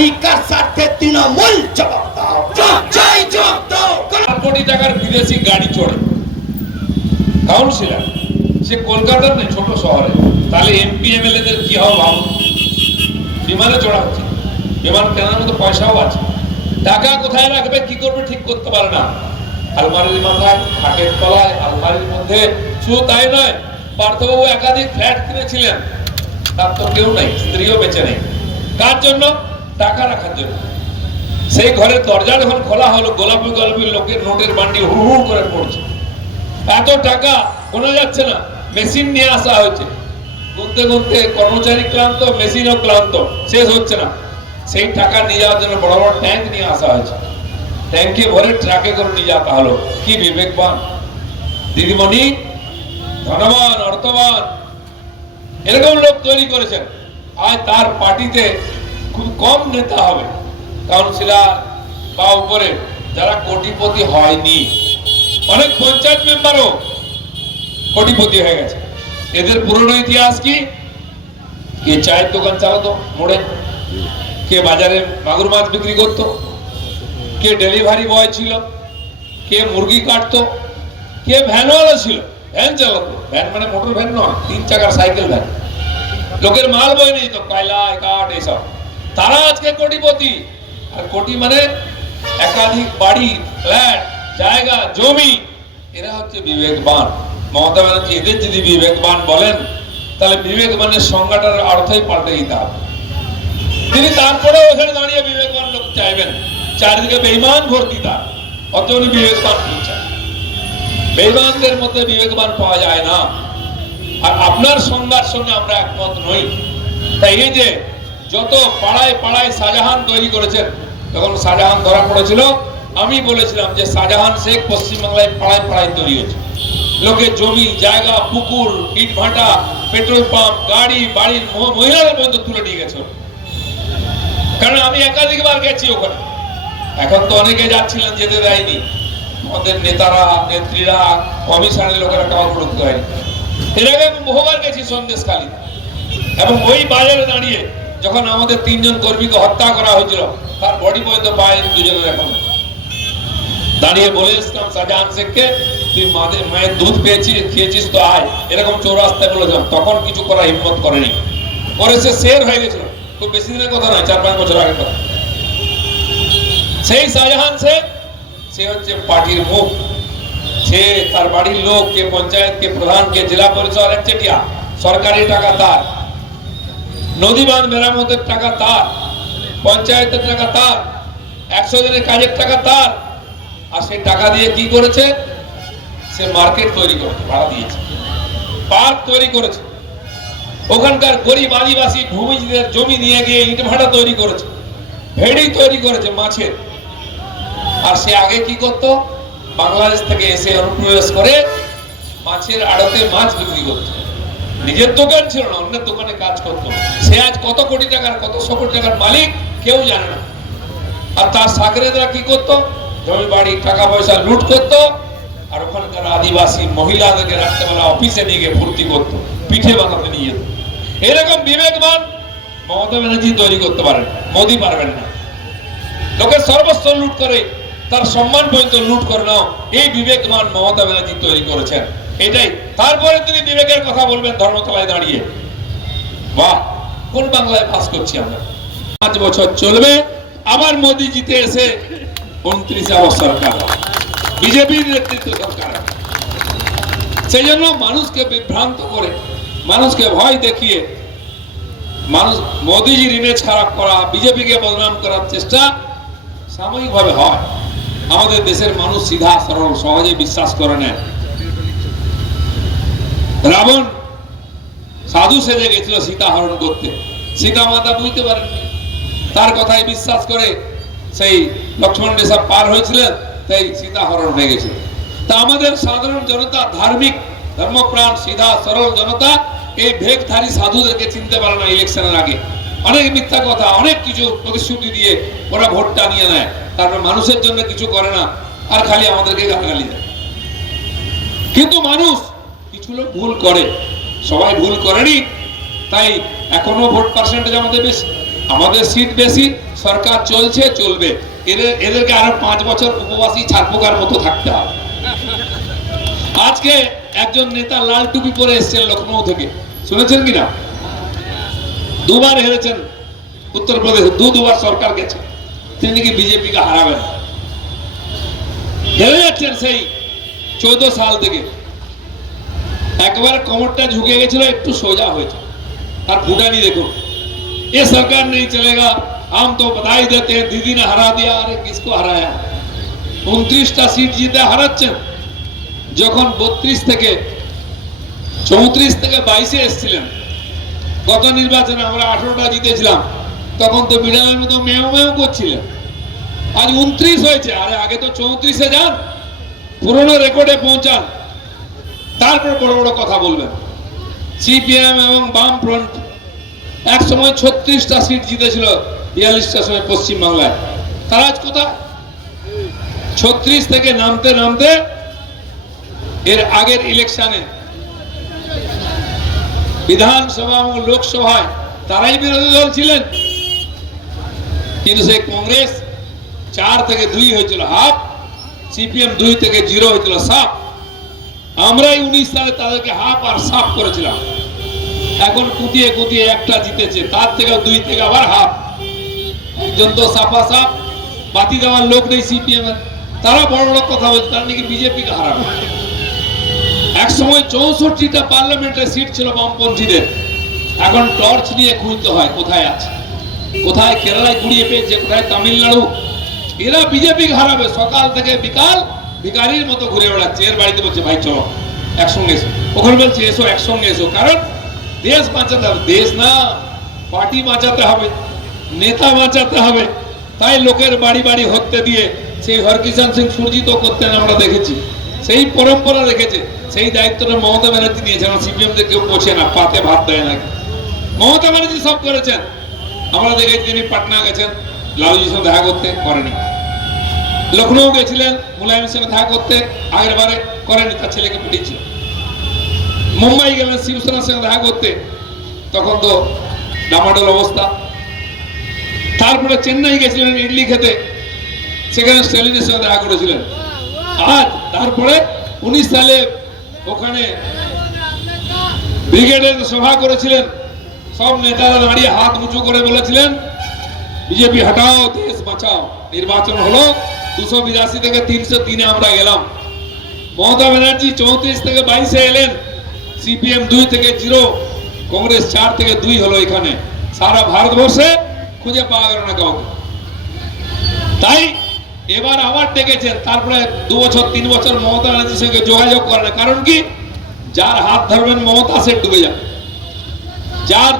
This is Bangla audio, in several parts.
তালিকার স্বার্থে তৃণমূল জবাব দাও, জবাব দাও। কোটি টাকার বিদেশি গাড়ি চড়ে কাউন্সিলর, সে কলকাতার নেই, ছোট শহরে। তাহলে এমপি এমএলএ দের কি হবে ভাবুন। বিমানে চড়া হচ্ছে, বিমান কেনার মতো পয়সাও আছে, টাকা কোথায় রাখবে কি করবে ঠিক করতে পারে না। আলমারির মাথায়, খাটের তলায়, আলমারির মধ্যে। শুধু তাই নয়, পার্থবাবু একাধিক ফ্ল্যাট কিনেছিলেন, তার তো কেউ নাই, স্ত্রীও বেঁচে নেই। কার জন্য? টাকা রাখার জন্য। সেই ঘরের দরজা যখন খোলা হলো, গোলাপি গোলাপি লোকের নোটের বান্ডি হু হু করে পড়ছে। এত টাকা গোনা যাচ্ছে না, মেশিন নিয়ে আসা হয়েছে। গুনতে গুনতে কর্মচারী ক্লান্ত, মেশিনও ক্লান্ত, শেষ হচ্ছে না। সেই টাকা নিয়ে যাওয়ার জন্য বড় বড় ট্যাঙ্ক নিয়ে আসা হয়েছে। ট্যাঙ্কে ভরে ট্রাকে করে নিয়ে যাওয়া হলো। কি বিবেকবান দিদিমণি, ধনবান, অর্থবান, এরকম লোক তৈরি করেছেন। আজ তার পার্টিতে খুব কম নেতা হবে কাউন্সিলর বা উপরে যারা কোটিপতি হয়নি। অনেক পঞ্চায়েত মেম্বারও কোটিপতি হয়ে গেছে। এদের পুরনো ইতিহাস কি? কে চায়ের দোকান চালাতো মোড়ে, কে বাজারে মাগুর মাছ বিক্রি করতো, কে ডেলিভারি বয় ছিল, কে মুরগি কাটতো, কে ভ্যানওয়ালা ছিল, ভ্যান চালাতো। ভ্যান মানে মোটর ভ্যান নয়, 3 চাকার সাইকেল ভ্যান। লোকের মাল বয় নেই তো, কয়লা কাঠ এইসব। তারা আজকে কোটিপতি। আর কোটি মানে একাধিক বাড়ি, ফ্ল্যাট, জায়গা, জমি। এরা হচ্ছে বিবেকবান। মমতা ব্যানার্জি এদের যদি বিবেকবান বলেন, তাহলে বিবেকবানের সংজ্ঞাটার অর্থই পাল্টে দিতে হবে। তিনি তারপরেও ওখানে দাঁড়িয়ে বিবেকবান লোক চাইবেন। চারিদিকে বেঈমান ভর্তি, তার অত উনি বিবেকবান বলছেন। বেঈমানদের মধ্যে বিবেকবান পাওয়া যায় না। আর আপনার সংজ্ঞার সঙ্গে আমরা একমত নই। তাই এই যে যত পাড়ায় পাড়ায় শাহজাহান তৈরি করেছেন, যখন শাহজাহান ধরা পড়েছিল, আমি বলেছিলাম যে শাহজাহান শেখ পশ্চিমবাংলায় পাড়ায় পাড়ায় তৈরি হয়েছে। লোকের জমি জায়গা, পুকুর, ইট ভাটা, পেট্রোল পাম্প, গাড়ি, বাড়ির মহিলাদের মধ্যে তুলে নিয়ে গেছে। কারণ আমি একাধিকবার গেছি ওখানে। এখন তো অনেকে যাচ্ছিলেন, যেতে দেয়নি। আমাদের নেতারা, নেত্রীরা, কমিশনের লোকেরা কাউকে ঢুকতে হয়নি। এর আগে আমি বহুবার গেছি সন্দেশখালী, এবং ওই বাজারে দাঁড়িয়ে যখন আমাদের 3 জন কর্মীকে হত্যা করা হয়েছিল, তার বডি পর্যন্ত পায়নি দুজনের। এখন দাঁড়িয়ে বলে এসলাম শাহজাহান শেখকে, তুই মায়ের দুধ খেয়েছিস তো আয়, এরকম চৌরাস্তায় বলেছিলাম। তখন কিছু করার হিম্মত করেনি, পরে সে শের হয়ে গেছিল। খুব বেশি দিনের কথা নয়, 4-5 বছর আগের কথা। সেই শাহজাহান শেখ, সে হচ্ছে পার্টির মুখ। সে, তার বাড়ির লোক, কে পঞ্চায়েত, কে প্রধান, কে জেলা পরিষদ, একচেটিয়া। সরকারি টাকা তার, নদী বাঁধ মেরামতের টাকা তার, পঞ্চায়েতের টাকা তার, 100 দিনের কাজের টাকা তার। আর সেই টাকা দিয়ে কি করেছে? সে মার্কেট তৈরি করেছে, ভাড়া দিয়েছে, পার্ক তৈরি করেছে। ওখানকার গরিব আদিবাসী ভূমিজীদের জমি নিয়ে গিয়ে ইট ভাটা তৈরি করেছে, ভেড়ি তৈরি করেছে মাছের। আর সে আগে কি করত? বাংলাদেশ থেকে এসে অনুপ্রবেশ করে মাছের আড়তে মাছ বিক্রি করত। নিজের দোকান ছিল না, অন্যের দোকানে কাজ করত। সে আজ কত কোটি টাকার, কত 100 কোটি টাকার মালিক কেউ জানে না। আর তার সাগরেদরা কি করত? জমি বাড়ি, টাকা পয়সা লুট করত। আর ওখানকার আদিবাসী মহিলাদেরকে রাত্রেবেলা অফিসে নিয়ে গিয়ে ভর্তি করতো, পিঠে বানাতে নিয়ে যেত। এরকম বিবেকবান মমতা ব্যানার্জি তৈরি করতে পারেন, মোদী পারবেন না। লোকের সর্বস্ব লুট করে, তার সম্মান পর্যন্ত লুট করে নাও, এই বিবেকবান মমতা ব্যানার্জি তৈরি করেছেন। এটাই। তারপরে তিনি বিবেকের কথা বলবেন ধর্মতলায় দাঁড়িয়ে। বাহ, কোন বাংলায় বাস করছি আমরা? 5 বছর চলবে, আবার মোদী জিতে এসে 29 সরকার, বিজেপির নেতৃত্ব সরকার। সেই জন্য মানুষকে বিভ্রান্ত করে, মানুষকে ভয় দেখিয়ে, মানুষ মোদীজির ইমেজ খারাপ করা, বিজেপিকে বদনাম করার চেষ্টা সাময়িকভাবে হয়। আমাদের দেশের মানুষ সিধা সরল, সহজে বিশ্বাস করে নেয়। রাবণ সাধু সেজে গেছিল সীতা হরণ করতে, সীতা মাতা বুঝতে পারেননি, তার কথায় বিশ্বাস করে সেই লক্ষ্মণ রেখা পার হয়েছিলেন, তাই সীতা হরণ হয়ে গেছিল। তা আমাদের সাধারণ জনতা, ধার্মিক, ধর্মপ্রাণ, সিধা সরল জনতা এই ভেকধারী সাধুদেরকে চিনতে পারে না। ইলেকশনের আগে অনেক মিথ্যা কথা, অনেক কিছু প্রতিশ্রুতি দিয়ে ওরা ভোটটা নিয়ে নেয়, তারপর মানুষের জন্য কিছু করে না, আর খালি আমাদেরকে গালাগালি দেয়। কিন্তু মানুষ কিছু লোক ভুল করে, সবাই ভুল করেনি, তাই এখনো ভোট পার্সেন্টেজ আমাদের বেশি। আমাদের সিট বেশি, সরকার চলছে, চলবে, এদেরকে আরো 5 বছর উপবাসী ছাড়পোকার মতো থাকতে হবে। আজকে একজন নেতা লাল টুপি পরে এসেছেন লখনৌ থেকে, শুনেছেন কিনা? দুবার হেরেছেন উত্তরপ্রদেশ, দুবার সরকার গেছে, তিনি নাকি বিজেপিকে হারাবেন। হেরে যাচ্ছেন সেই 14 সাল থেকে। একবার কোমরটা ঝুঁকে গেছিল, একটু সোজা হয়েছে। আর ভুটানি দেখুন, ये सरकार नहीं चलेगा, हम तो बधाई देते हैं, दीदी ने हरा दिया। अरे किसको हराया? 29টা সিট জিতে হারাচ্ছেন। যখন 32 থেকে 34 থেকে 22-এ এসেছিলেন, গত নির্বাচনে আমরা 18টা জিতেছিলাম, তখন তো বিড়ালের মতো মেও মেও করছিলেন। আজ 29 হয়েছে। আরে আগে তো 34-এ যান, পুরনো রেকর্ডে পৌঁছান, তারপর বড় বড় কথা বলবেন। সিপিএম এবং বাম ফ্রন্ট এক সময় 36টা সিট জিতেছিল, 42টার সময় পশ্চিম বাংলায়। তারা আজ কোথায়? 36 থেকে নামতে নামতে এর আগের ইলেকশনে বিধানসভা এবং লোকসভায় তারাই বিরোধী দল ছিলেন, কিন্তু সেই কংগ্রেস 4 থেকে 2 হয়েছিল হাফ, সিপিএম 2 থেকে 0 হয়েছিল সাফ। আমরাই 19 সালে তাদেরকে হাফ আর সাফ করেছিলাম। এখন কুতিয়ে কুতিয়ে একটা জিতেছে, তার থেকে 2 থেকে আবার হাফ। একজন তো সাফা সাফ, বাতি দেওয়ার লোক নেই সিপিএম এর, তারা বড় বড় কথা বলছে, তারা নাকি বিজেপিকে হারাবে। এক সময় 64টা পার্লামেন্টের সিট ছিল বামপন্থীদের, এখন টর্চ নিয়ে খুঁজতে হয় কোথায় আছে, কোথায় কেরালায় কুড়িয়ে পেয়েছে, কোথায় তামিলনাড়ু। এরা বিজেপিকে হারাবে। সকাল থেকে বিকাল ভিখারির মতো ঘুরে বেড়াচ্ছে। এর বাড়িতে বলছে ভাই চলো একসঙ্গে এসো, ওখানে বলছে এসো একসঙ্গে এসো। কারণ দেশ বাঁচাতে হবে, দেশ না পার্টি বাঁচাতে হবে, নেতা বাঁচাতে হবে। তাই লোকের বাড়ি বাড়ি হত্যা দিয়ে সেই হরকিষাণ সিং সুরজিত করতেন, আমরা দেখেছি। সেই পরম্পরা রেখেছে, সেই দায়িত্বটা মমতা ব্যানার্জি নিয়েছেন। সিপিএম দের কেউ পোছে না, পাতে ভাত দেয় না, মমতা ব্যানার্জি সব করেছেন। আমরা দেখেছি তিনি পাটনা গেছেন লালুজির সঙ্গে দেখা করতে, করেনি। লখনৌ গেছিলেন মুলায়মের সঙ্গে দেখা করতে, আগের বারে করেনি, তার ছেলেকে পিটিয়েছিল। মুম্বাই গেলেন শিবসেনার সঙ্গে দেখা করতে, তখন তো ডামাডোল অবস্থা। তারপরে চেন্নাই গেছিলেন ইডলি খেতে, সেখানে স্ট্যালিনের সঙ্গে দেখা করেছিলেন। আজ তারপরে 19 সালে ওখানে ব্রিগেডের সভা করেছিলেন, সব নেতারা দাঁড়িয়ে হাত উঁচু করে বলেছিলেন বিজেপি হটাও, দেশ বাঁচাও। নির্বাচন হলো, 282 থেকে 303-এ আমরা গেলাম। মমতা ব্যানার্জি 34 থেকে 22-এ এলেন, সিপিএম 2 থেকে 0, কংগ্রেস 4 থেকে 2 হলো। এখানে সারা ভারতবর্ষে খুঁজে পাওয়া গেল না কাউকে। তাই এবার আবার ডেকেছেন, তারপরে 2 বছর 3 বছর মমতা ব্যানার্জির সঙ্গে যোগাযোগ করে না। কারণ কি? যার হাত ধরবেন মমতা সে ডুবে যাবে, যার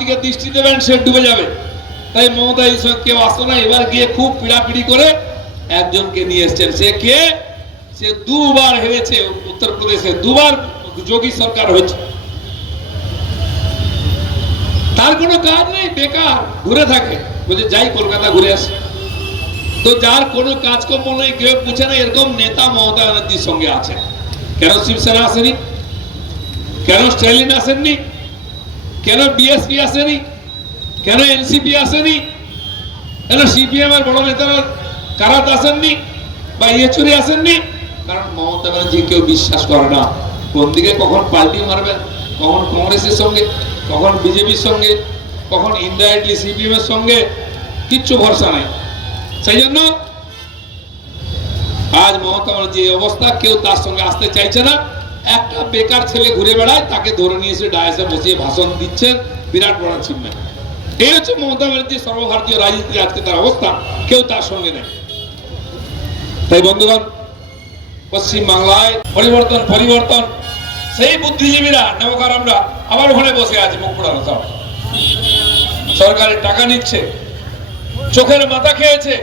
দিকে দৃষ্টি দেবেন সে ডুবে যাবে। তাই মমতা এই সঙ্গে কেউ আসতো না। এবার গিয়ে খুব পিড়াপিড়ি করে একজনকে নিয়ে এসছেন। সে কে? সে 2 বার হেরেছে উত্তরপ্রদেশে, 2 বার যোগী সরকার হয়েছে। তার কোনো কাজ নেই, বেকার ঘুরে থাকে, বলছে যাই কলকাতা ঘুরে আসে। তো যার কোনো কাজকর্ম নেই, কেউ পুছে না, এরকম নেতা মমতা ব্যানার্জির সঙ্গে আছে। কেন শিবসেনা আসেনি? কেন স্ট্যালিন আসেননি? কেন বিএসপি আসেনি? কেন এনসিপি আসেনি? কেন সিপিএম এর বড় নেতারা কারাত আসেননি বা ইয়েচুরি আসেননি? কারণ মমতা ব্যানার্জি কেউ বিশ্বাস করে না। কোন দিকে কখন পাল্টি মারবেন, কখন কংগ্রেসের সঙ্গে, কখন বিজেপির সঙ্গে, কখন ইনডাইরেক্টলি সিপিএম এর সঙ্গে, কিচ্ছু ভরসা নাই। সেই জন্য আজ মমতা ব্যানার্জি এই অবস্থা, কেউ তার সঙ্গে আসতে চাইছে না। একটা বেকার ছেলে ঘুরে বেড়ায়, তাকে ধরে নিয়ে এসে ডায়াসে বসিয়ে ভাষণ দিচ্ছেন, বিরাট বড় চিহ্ন। এই হচ্ছে মমতা ব্যানার্জি সর্বভারতীয় রাজনীতির আজকে তার অবস্থা, কেউ তার সঙ্গে নেই। তাই বন্ধুগণ, পশ্চিম বাংলায় পরিবর্তন পরিবর্তন, সেই বুদ্ধিজীবীরা নৌকার আমরা আবার ওখানে বসে আছি, মুখ পুরানো সব সরকারের টাকা নিচ্ছে, চোখের মাথা খেয়েছে।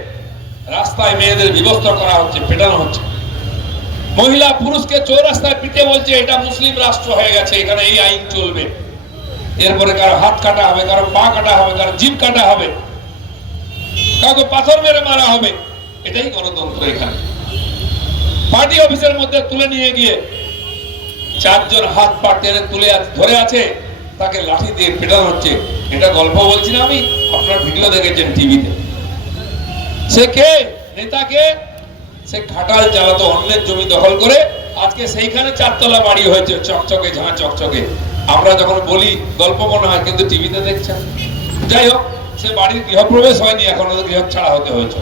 রাস্তায় মেয়েদের বিবস্ত্র করা হচ্ছে, পেটানো হচ্ছে। মহিলা পুরুষকে চৌরাস্তায় পিটে বলছে এটা মুসলিম রাষ্ট্র হয়ে গেছে, এখানে এই আইন চলবে। এরপরে কারো হাত কাটা হবে, কারো পা কাটা হবে, কারো জিভ কাটা হবে, কাউকে পাথর মেরে মারা হবে। এটাই গণতন্ত্র। এখানে পার্টি অফিসের মধ্যে তুলে নিয়ে গিয়ে 4 জন হাত পা টেনে তুলে ধরে আছে, তাকে লাঠি দিয়ে পেটানো হচ্ছে। এটা গল্প বলছি না আমি, আপনার ভিডিও দেখেছেন টিভিতে। সে কে? নেতা কে? সে খাটাল চালাতো, অন্যের জমি দখল করে আজকে সেইখানে 4 তলা বাড়ি হয়েছে, চকচকে ঝাঁ চকচকে। আমরা যখন বলি গল্প মনে হয়, কিন্তু টিভিতে দেখছেন। যাই হোক, সে বাড়ির গৃহপ্রবেশ হয়নি, এখনো তো গৃহ ছাড়া হতে হয়েছে।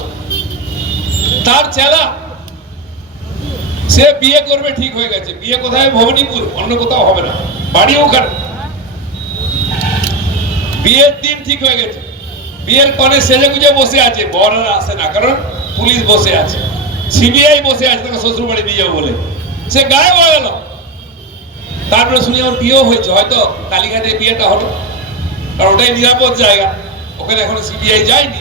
তার চেলা, সে বিয়ে করবে ঠিক হয়ে গেছে। বিয়ে কোথায়? ভবানীপুর, অন্য কোথাও হবে না, বাড়ি ওখানে। বিয়ের দিন ঠিক হয়ে গেছে, বিয়ের কনে সেজে গুজে বসে আছে, বর আর আসে না, কারণ পুলিশ বসে আছে, সিবিআই বসে আছে তাকে শ্বশুর বাড়ি দিয়ে যাবো বলে। সে গায়েব হয়ে গেল। তারপরে শুনি ওর বিয়েও হয়েছে, হয়তো কালীঘাটে বিয়েটা হলো, কারণ ওটাই নিরাপদ জায়গা, ওখানে এখন সিবিআই যায়নি।